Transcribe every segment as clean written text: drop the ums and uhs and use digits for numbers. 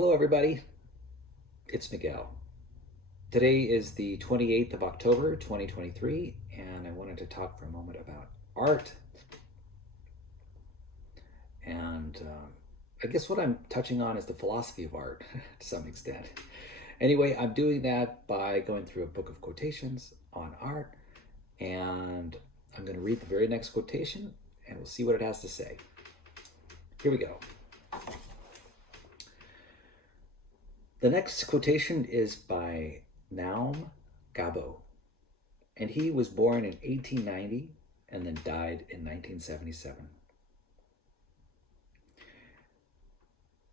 Hello, everybody. It's Miguel. Today is the 28th of October, 2023, and I wanted to talk for a moment about art. And I guess what I'm touching on is the philosophy of art to some extent. Anyway, I'm doing that by going through a book of quotations on art, and I'm going to read the very next quotation, and we'll see what it has to say. Here we go. The next quotation is by Naum Gabo, and he was born in 1890 and then died in 1977.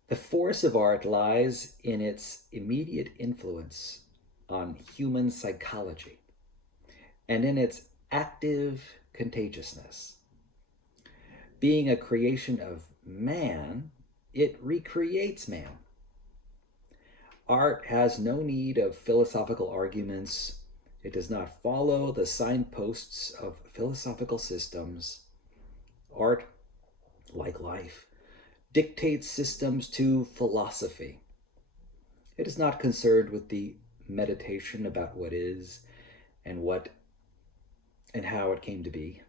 The force of art lies in its immediate influence on human psychology and in its active contagiousness. Being a creation of man, it recreates man. Art has no need of philosophical arguments. It does not follow the signposts of philosophical systems. Art, like life, dictates systems to philosophy. It is not concerned with the meditation about what is and what and how it came to be.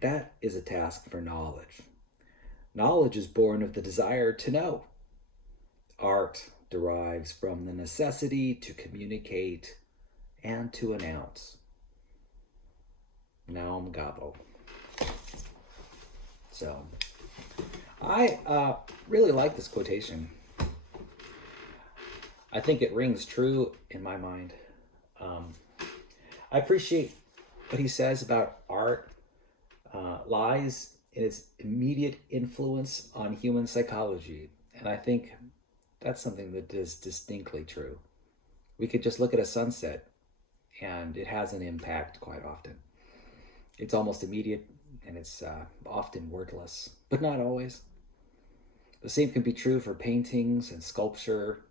That is a task for knowledge. Knowledge is born of the desire to know. Art derives from the necessity to communicate and to announce. Naum Gabo. So, I really like this quotation. I think it rings true in my mind. I appreciate what he says about art lies in its immediate influence on human psychology. And I think that's something that is distinctly true. We could just look at a sunset and it has an impact quite often. It's almost immediate and it's often wordless, but not always. The same can be true for paintings and sculpture.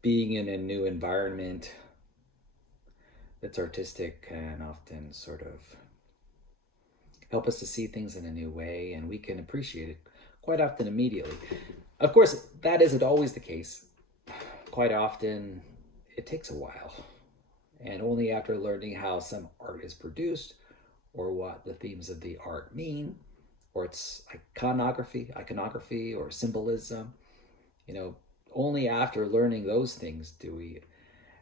Being in a new environment that's artistic can often sort of help us to see things in a new way, and we can appreciate it quite often immediately. Of course, that isn't always the case. Quite often, it takes a while, and only after learning how some art is produced, or what the themes of the art mean, or its iconography, or symbolism, only after learning those things do we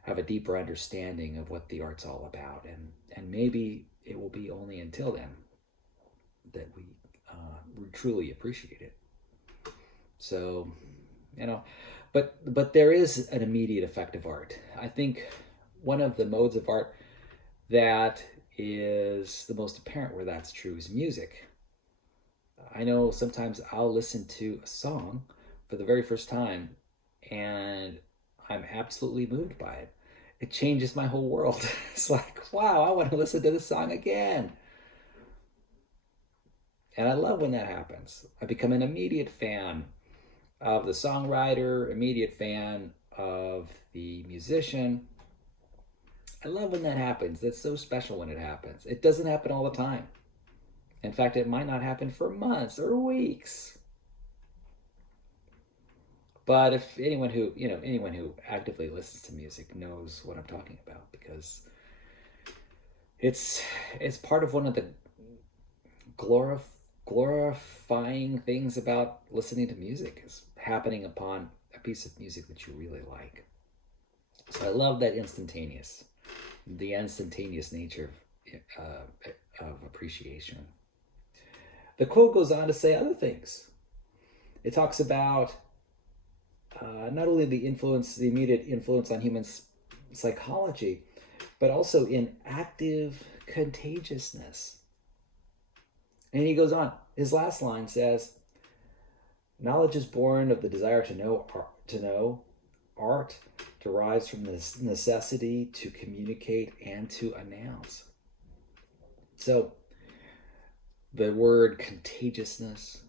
have a deeper understanding of what the art's all about, and maybe it will be only until then that we truly appreciate it. So, but there is an immediate effect of art. I think one of the modes of art that is the most apparent where that's true is music. I know sometimes I'll listen to a song for the very first time and I'm absolutely moved by it. It changes my whole world. It's like, wow, I want to listen to this song again. And I love when that happens. I become an immediate fan of the songwriter, immediate fan of the musician. I love when that happens. That's so special when it happens. It doesn't happen all the time. In fact, it might not happen for months or weeks. But if anyone who actively listens to music knows what I'm talking about, because it's part of one of the glorifying things about listening to music is happening upon a piece of music that you really like. So I love that the instantaneous nature of appreciation. The quote goes on to say other things. It talks about not only the immediate influence on human psychology, but also in active contagiousness. And he goes on. His last line says, "Knowledge is born of the desire to know. Art derives from the necessity to communicate and to announce." So, the word contagiousness,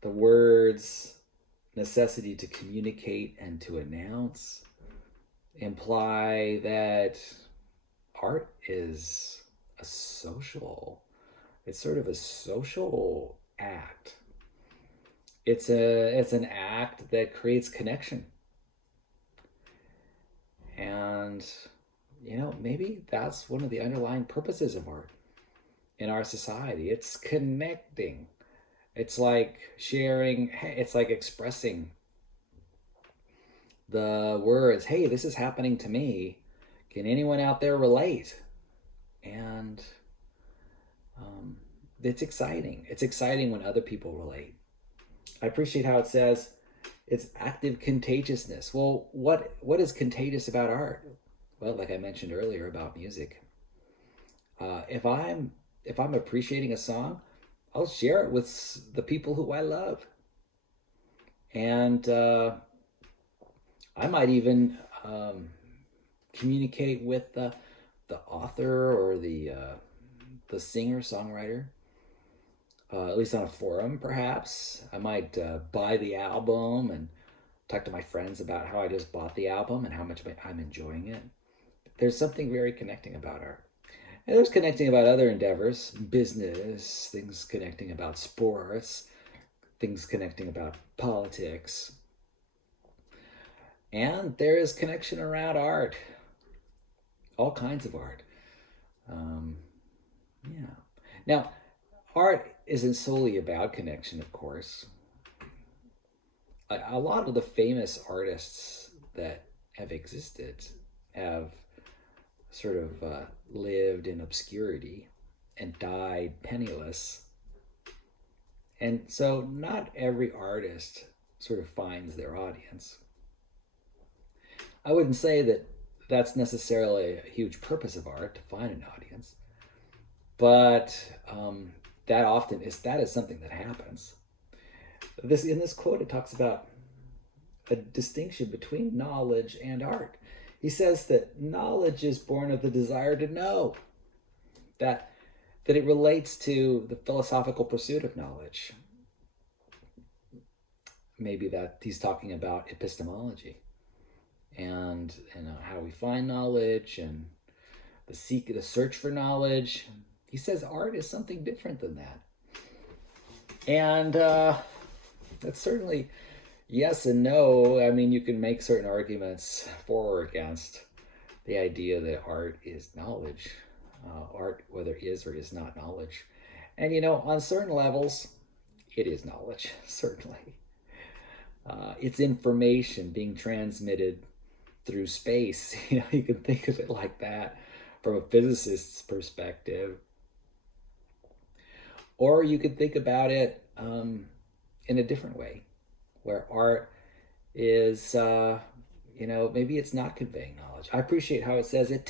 the words necessity to communicate and to announce imply that art is it's sort of a social act. It's an act that creates connection. And maybe that's one of the underlying purposes of art in our society. It's connecting. It's like sharing, it's like expressing the words, hey, this is happening to me. Can anyone out there relate? And um, it's exciting. It's exciting when other people relate. I appreciate how it says it's active contagiousness. Well, what is contagious about art? Well, like I mentioned earlier about music, if I'm appreciating a song, I'll share it with the people who I love, and I might even communicate with the author or the singer songwriter, at least on a forum. Perhaps I might buy the album and talk to my friends about how I just bought the album and how much I'm enjoying it. There's something very connecting about art. And there's connecting about other endeavors, business, things connecting about sports, things connecting about politics. And there is connection around art, all kinds of art. Um, yeah. Now, art isn't solely about connection, of course. A lot of the famous artists that have existed have sort of lived in obscurity and died penniless. And so, not every artist sort of finds their audience. I wouldn't say that that's necessarily a huge purpose of art to find an audience, but that is something that happens. This in this quote, it talks about a distinction between knowledge and art. He says that knowledge is born of the desire to know, that it relates to the philosophical pursuit of knowledge. Maybe that he's talking about epistemology and how we find knowledge and the search for knowledge. He says art is something different than that, and that's certainly yes and no. I mean, you can make certain arguments for or against the idea that art is knowledge, art whether is or is not knowledge, and on certain levels, it is knowledge certainly. It's information being transmitted through space. You can think of it like that from a physicist's perspective. Or you could think about it in a different way, where art is, maybe it's not conveying knowledge. I appreciate how it says it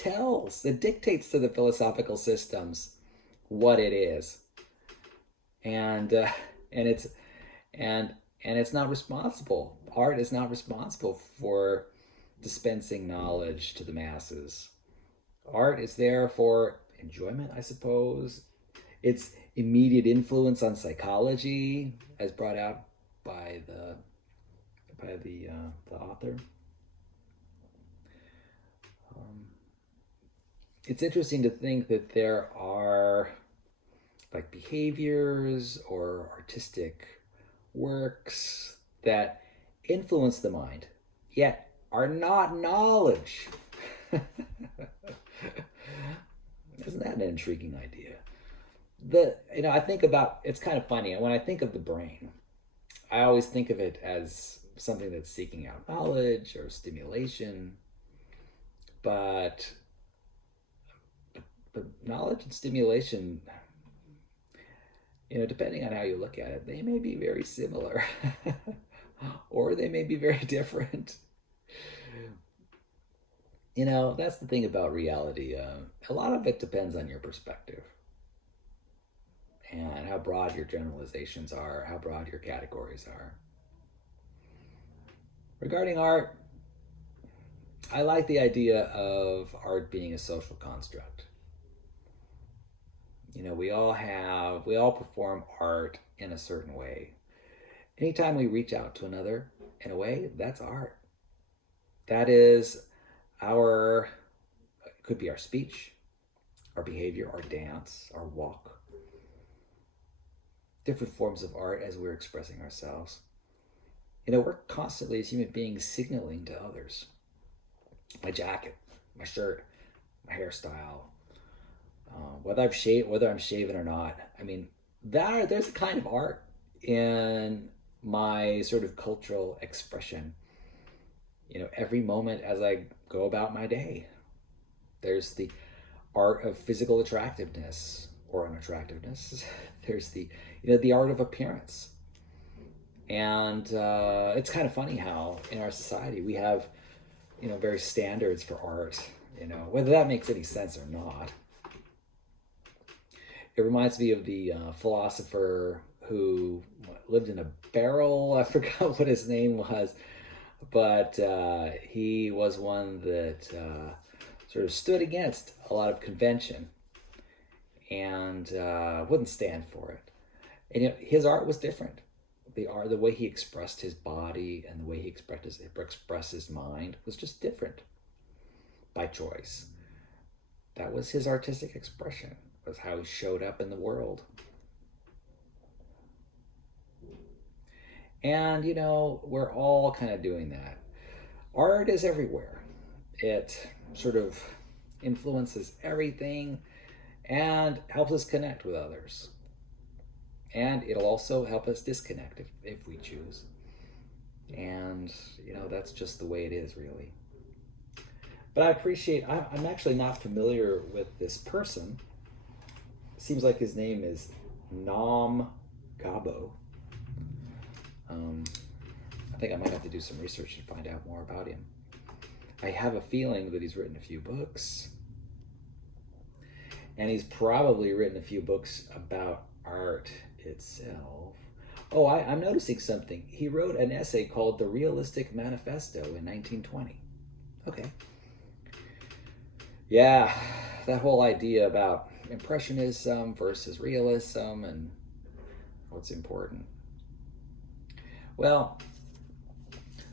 dictates to the philosophical systems what it is, and and it's and it's not responsible. Art is not responsible for dispensing knowledge to the masses. Art is there for enjoyment, I suppose. Its immediate influence on psychology, as brought out by the author. It's interesting to think that there are like behaviors or artistic works that influence the mind, yet are not knowledge. Isn't that an intriguing idea? I think about, it's kind of funny when I think of the brain. I always think of it as something that's seeking out knowledge or stimulation, but knowledge and stimulation, depending on how you look at it, they may be very similar, or they may be very different. That's the thing about reality. A lot of it depends on your perspective and how broad your generalizations are, how broad your categories are. Regarding art, I like the idea of art being a social construct. We all perform art in a certain way. Anytime we reach out to another in a way, that's art. That is it could be our speech, our behavior, our dance, our walk. different forms of art as we're expressing ourselves. We're constantly as human beings signaling to others. My jacket, my shirt, my hairstyle, whether I'm shaven or not. I mean, there's a kind of art in my sort of cultural expression. Every moment as I go about my day, there's the art of physical attractiveness or unattractiveness. There's the art of appearance, and it's kind of funny how in our society we have various standards for art. Whether that makes any sense or not. It reminds me of the philosopher who lived in a barrel. I forgot what his name was, but he was one that sort of stood against a lot of convention and wouldn't stand for it. And his art was different. The way he expressed his body and the way he expressed his mind was just different by choice. That was his artistic expression, was how he showed up in the world. And, we're all kind of doing that. Art is everywhere. It sort of influences everything and helps us connect with others. And it'll also help us disconnect if we choose. And, that's just the way it is, really. But I'm actually not familiar with this person. It seems like his name is Nam Gabo. I think I might have to do some research to find out more about him. I have a feeling that he's written a few books. And he's probably written a few books about art itself. Oh, I'm noticing something. He wrote an essay called The Realistic Manifesto in 1920. Okay. Yeah, that whole idea about Impressionism versus realism and what's important. Well,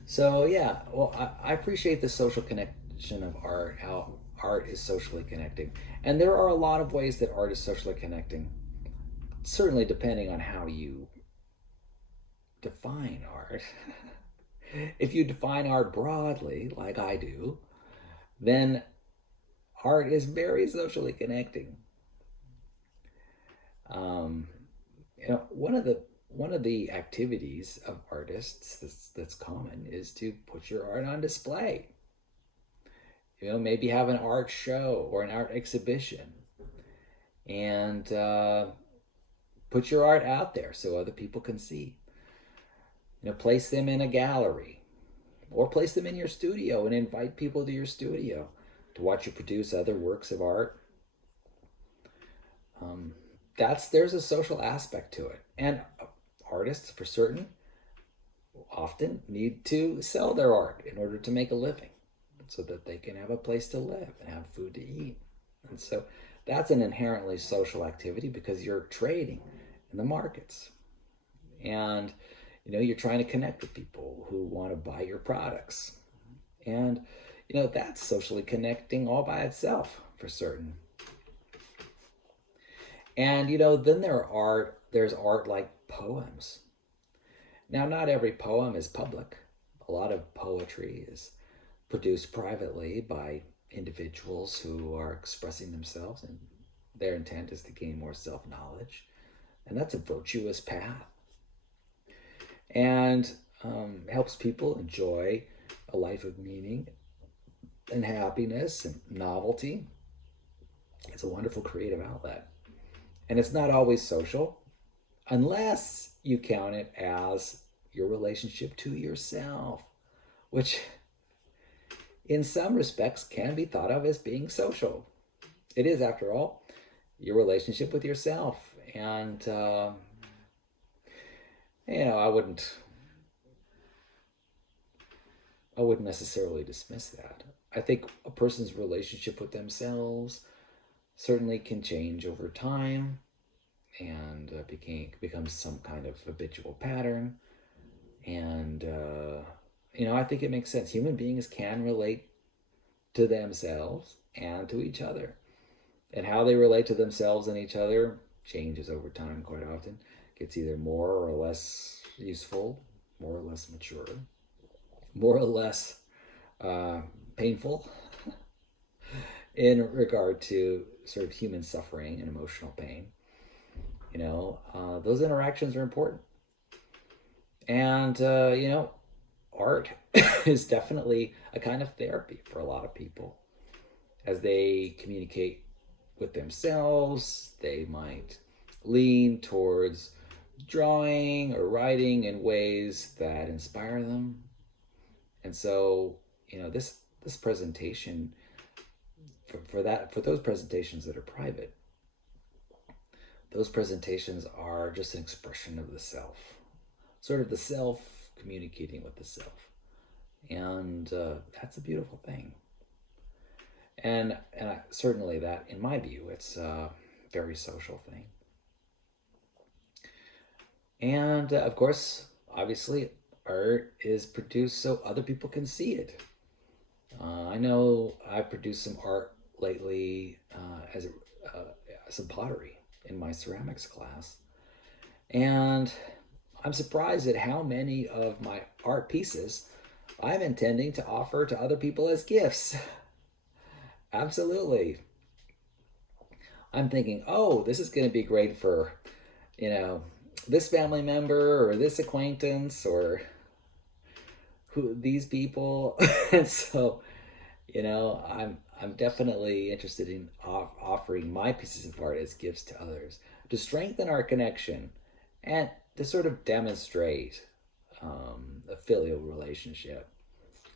so yeah, I appreciate the social connection of art, how art is socially connecting. And there are a lot of ways that art is socially connecting, certainly depending on how you define art. If you define art broadly, like I do, then art is very socially connecting. One of the activities of artists that's common is to put your art on display. Maybe have an art show or an art exhibition, and put your art out there so other people can see. Place them in a gallery, or place them in your studio and invite people to your studio to watch you produce other works of art. There's a social aspect to it, and artists, for certain, often need to sell their art in order to make a living, so that they can have a place to live and have food to eat. And so that's an inherently social activity because you're trading in the markets, and you're trying to connect with people who want to buy your products, and that's socially connecting all by itself, for certain. And then there's art like poems. Now, not every poem is public. A lot of poetry is produced privately by individuals who are expressing themselves, and their intent is to gain more self-knowledge, and that's a virtuous path, and helps people enjoy a life of meaning and happiness and novelty. It's a wonderful creative outlet. And it's not always social, unless you count it as your relationship to yourself, which in some respects can be thought of as being social. It is, after all, your relationship with yourself. And, I wouldn't necessarily dismiss that. I think a person's relationship with themselves certainly can change over time, and becomes some kind of habitual pattern. And I think it makes sense. Human beings can relate to themselves and to each other, and how they relate to themselves and each other changes over time quite often. gets either more or less useful, more or less mature, more or less uh, painful in regard to sort of human suffering and emotional pain. Those interactions are important. And, art is definitely a kind of therapy for a lot of people. As they communicate with themselves, they might lean towards drawing or writing in ways that inspire them. And so, this presentation, for those presentations that are private, those presentations are just an expression of the self, sort of the self communicating with the self. And that's a beautiful thing. And certainly that, in my view, it's a very social thing. And of course, obviously, art is produced so other people can see it. I know I've produced some art lately as some pottery in my ceramics class. And I'm surprised at how many of my art pieces I'm intending to offer to other people as gifts. Absolutely. I'm thinking, oh, this is going to be great for, this family member or this acquaintance or who these people. And so, I'm definitely interested in offering my pieces of art as gifts to others to strengthen our connection and to sort of demonstrate a filial relationship,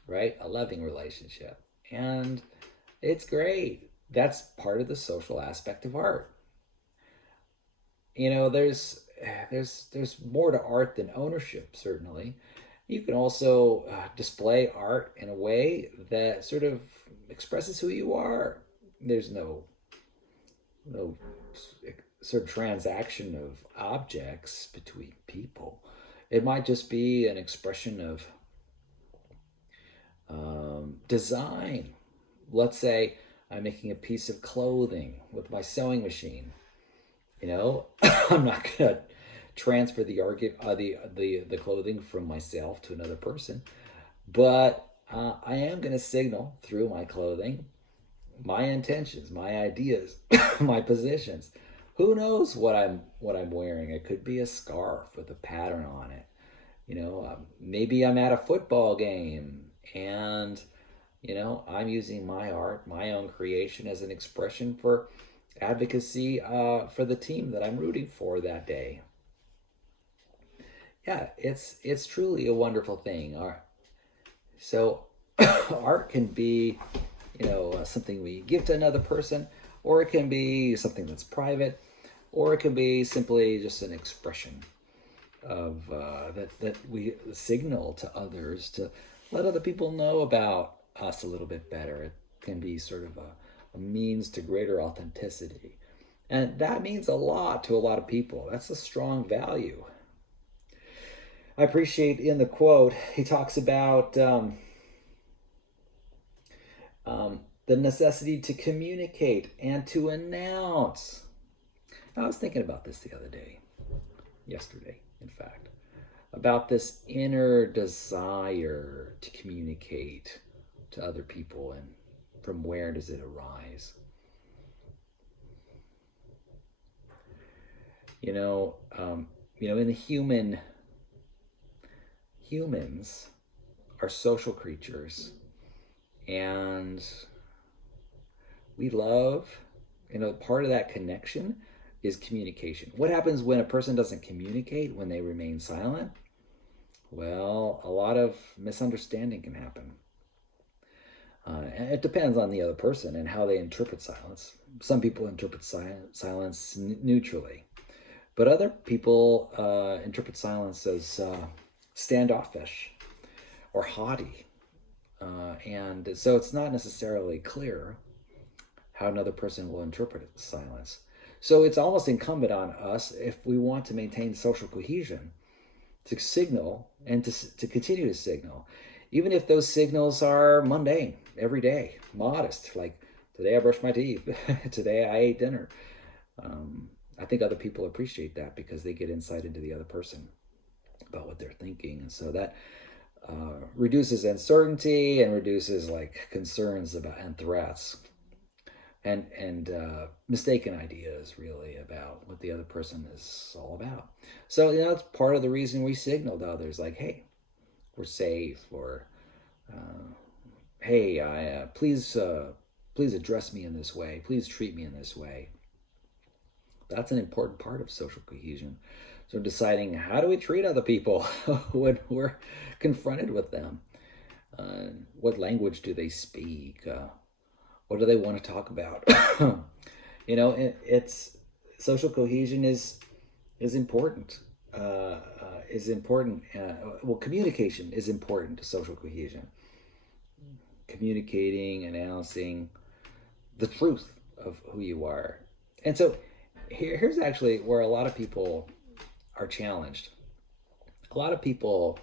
right? A loving relationship. And it's great. That's part of the social aspect of art. There's more to art than ownership, certainly. You can also display art in a way that sort of expresses who you are. There's no sort of transaction of objects between people. It might just be an expression of design. Let's say I'm making a piece of clothing with my sewing machine. I'm not gonna transfer the clothing from myself to another person, but I am gonna signal through my clothing my intentions, my ideas, my positions. Who knows what I'm wearing? It could be a scarf with a pattern on it. Maybe I'm at a football game and I'm using my art, my own creation, as an expression for advocacy for the team that I'm rooting for that day. Yeah, it's truly a wonderful thing. So art can be, something we give to another person, or it can be something that's private, or it can be simply just an expression of that we signal to others to let other people know about us a little bit better. It can be sort of a means to greater authenticity. And that means a lot to a lot of people. That's a strong value. I appreciate in the quote, he talks about the necessity to communicate and to announce. I was thinking about this the other day, yesterday, in fact, about this inner desire to communicate to other people, and from where does it arise? In the humans are social creatures, and we love, part of that connection is communication. What happens when a person doesn't communicate, when they remain silent? Well, a lot of misunderstanding can happen. And it depends on the other person and how they interpret silence. Some people interpret silence neutrally, but other people interpret silence as standoffish or haughty. And so it's not necessarily clear how another person will interpret silence. So it's almost incumbent on us, if we want to maintain social cohesion, to signal and to continue to signal, even if those signals are mundane, every day, modest, like today I brushed my teeth, today I ate dinner. I think other people appreciate that because they get insight into the other person about what they're thinking. And so that reduces uncertainty and reduces like concerns about and threats and mistaken ideas really about what the other person is all about. So it's part of the reason we signal to others like, hey, we're safe, or hey, please address me in this way, please treat me in this way. That's an important part of social cohesion. So deciding how do we treat other people when we're confronted with them. What language do they speak? What do they want to talk about? It's social cohesion is important. Is important. Well, communication is important to social cohesion. Communicating, announcing the truth of who you are, and so here's actually where a lot of people are challenged. A lot of people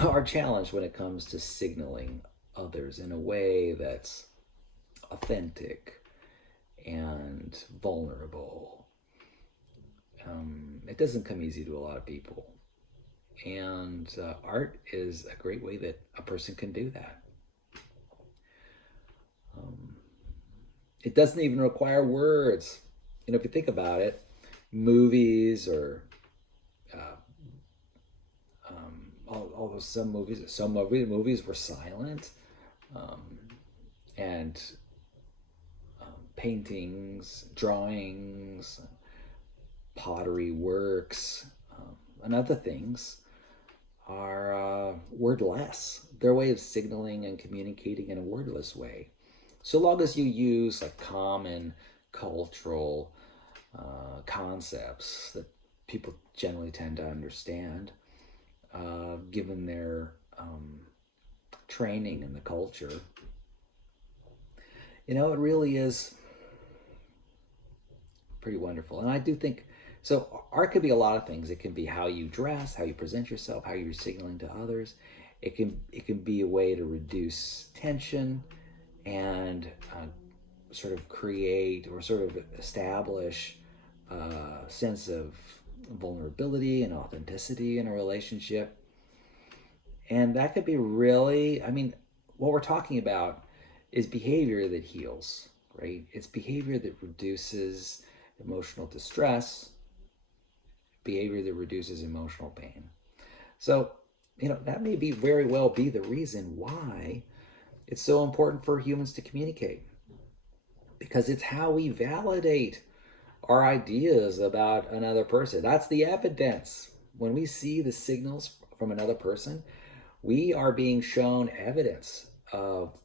are challenged when it comes to signaling others in a way that's authentic and vulnerable. It doesn't come easy to a lot of people. And art is a great way that a person can do that. It doesn't even require words. If you think about it, movies or although some movies were silent, and paintings, drawings, pottery works, and other things are wordless. They're a way of signaling and communicating in a wordless way. So long as you use like common cultural concepts that people generally tend to understand, given their training in the culture, it really is pretty wonderful. And I do think so. Art could be a lot of things. It can be how you dress, how you present yourself, how you're signaling to others. It can be a way to reduce tension and sort of create or sort of establish a sense of vulnerability and authenticity in a relationship. And that could be really, what we're talking about is behavior that heals, right? It's behavior that reduces emotional distress, behavior that reduces emotional pain. So, that may be very well be the reason why it's so important for humans to communicate, because it's how we validate our ideas about another person. That's the evidence. When we see the signals from another person, we are being shown evidence of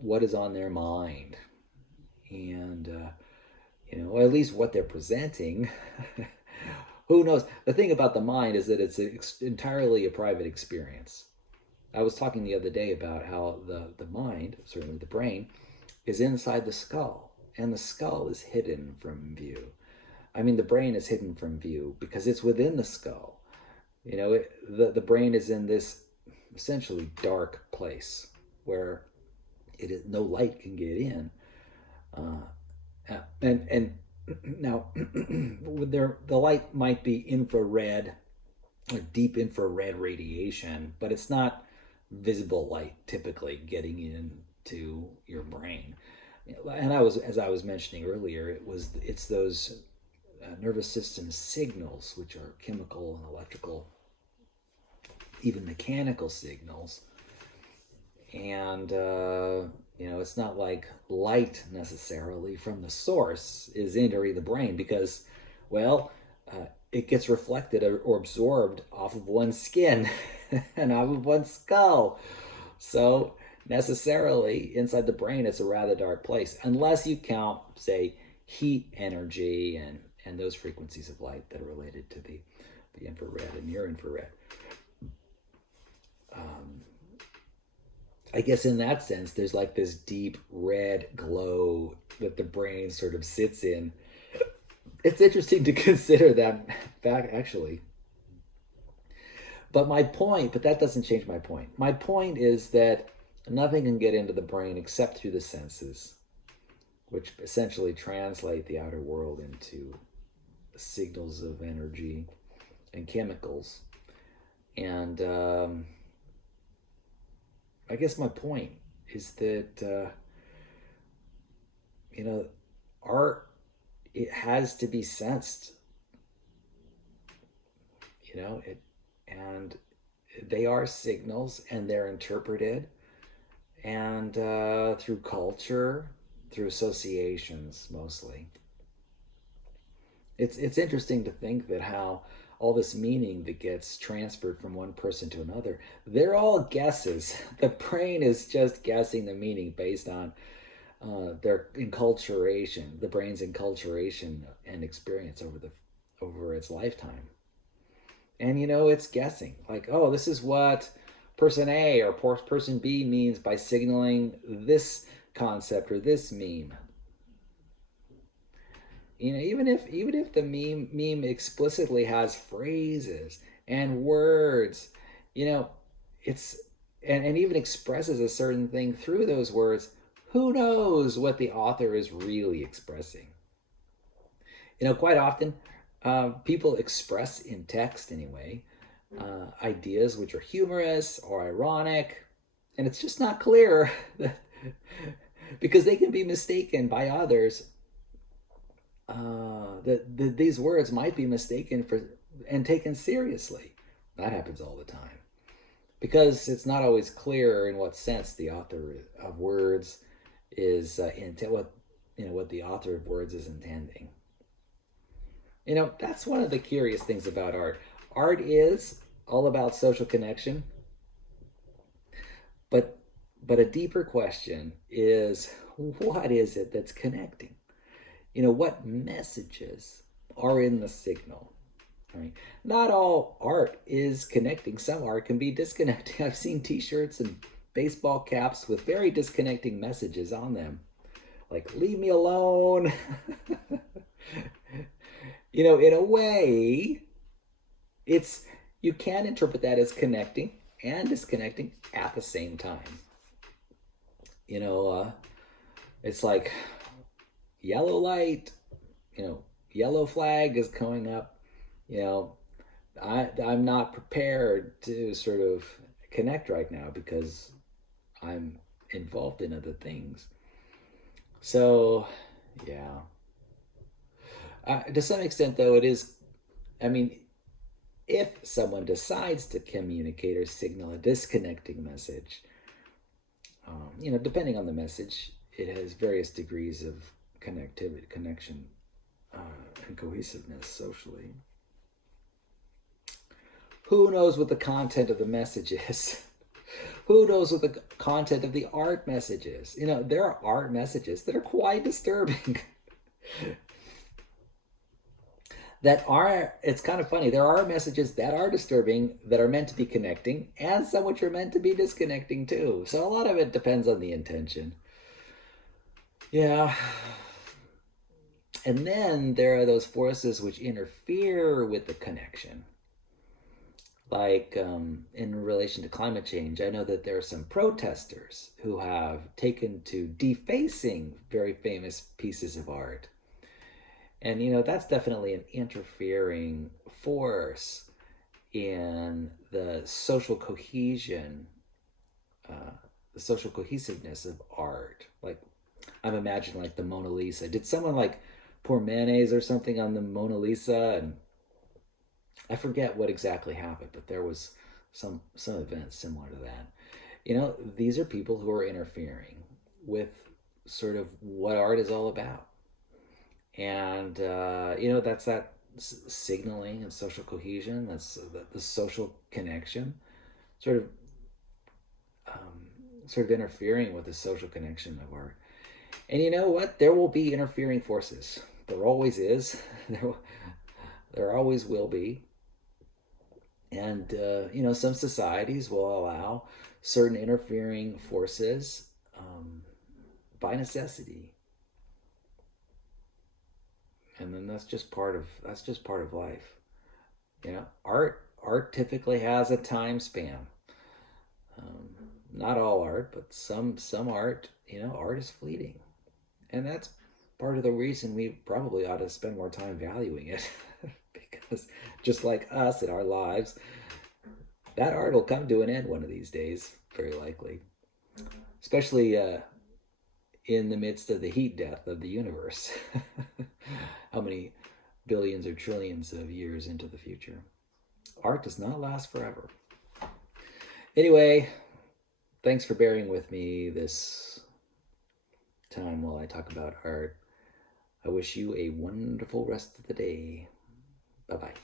what is on their mind, and at least what they're presenting. Who knows? The thing about the mind is that it's entirely a private experience. I was talking the other day about how the mind, certainly the brain, is inside the skull, and the skull is hidden from view. The brain is hidden from view because it's within the skull. The brain is in this essentially dark place where no light can get in. And now the light might be infrared, like deep infrared radiation, but it's not visible light typically getting into your brain. And as I was mentioning earlier, it's those nervous system signals, which are chemical and electrical, even mechanical signals. And it's not like light necessarily from the source is entering the brain, because, it gets reflected or absorbed off of one's skin and off of one's skull. So necessarily inside the brain, it's a rather dark place, unless you count, say, heat energy and those frequencies of light that are related to the infrared and near infrared. I guess in that sense, there's like this deep red glow that the brain sort of sits in. It's interesting to consider that fact, actually. But that doesn't change my point. My point is that nothing can get into the brain except through the senses. which essentially translate the outer world into signals of energy and chemicals. And I guess my point is that you know, art, it has to be sensed. It, and they are signals, and they're interpreted, and through culture, through associations mostly. It's interesting to think that how all this meaning that gets transferred from one person to another, they're all guesses. The brain is just guessing the meaning based on their enculturation, the brain's enculturation and experience over its lifetime. And it's guessing, like, oh, this is what person A or person B means by signaling this concept or this meme. Even if the meme explicitly has phrases and words, you know it's and even expresses a certain thing through those words, who knows what the author is really expressing. Quite often, people express in text anyway ideas which are humorous or ironic, and it's just not clear because they can be mistaken by others. That these words might be mistaken for and taken seriously. That happens all the time because it's not always clear in what sense the author of words is what the author of words is intending. That's one of the curious things about art. Art is all about social connection, but a deeper question is, what is it that's connecting? What messages are in the signal? Right? Not all art is connecting. Some art can be disconnecting. I've seen t-shirts and baseball caps with very disconnecting messages on them, like "leave me alone." In a way, you can interpret that as connecting and disconnecting at the same time. It's like yellow light, yellow flag is going up. I'm not prepared to sort of connect right now because I'm involved in other things. So, yeah. To some extent, though, it is, I mean, if someone decides to communicate or signal a disconnecting message, depending on the message, it has various degrees of connectivity, connection, and cohesiveness socially. Who knows what the content of the message is? Who knows what the content of the art message is? There are art messages that are quite disturbing. It's kind of funny. There are messages that are disturbing that are meant to be connecting, and some which are meant to be disconnecting too. So a lot of it depends on the intention. Yeah. And then there are those forces which interfere with the connection. Like in relation to climate change, I know that there are some protesters who have taken to defacing very famous pieces of art. And, that's definitely an interfering force in the social cohesion, the social cohesiveness of art. Like, I'm imagining like the Mona Lisa. Did someone like pour mayonnaise or something on the Mona Lisa? And I forget what exactly happened, but there was some event similar to that. These are people who are interfering with sort of what art is all about. And that's that signaling and social cohesion. That's the social connection, sort of interfering with the social connection of art. And you know what? There will be interfering forces. There always is. There always will be. And some societies will allow certain interfering forces by necessity. And then that's just part of life. Art typically has a time span. Not all art, but some art. Art is fleeting, And that's part of the reason we probably ought to spend more time valuing it. Because just like us in our lives, that art will come to an end one of these days, very likely. Especially in the midst of the heat death of the universe. How many billions or trillions of years into the future? Art does not last forever. Anyway, thanks for bearing with me this time while I talk about art. I wish you a wonderful rest of the day. Bye bye.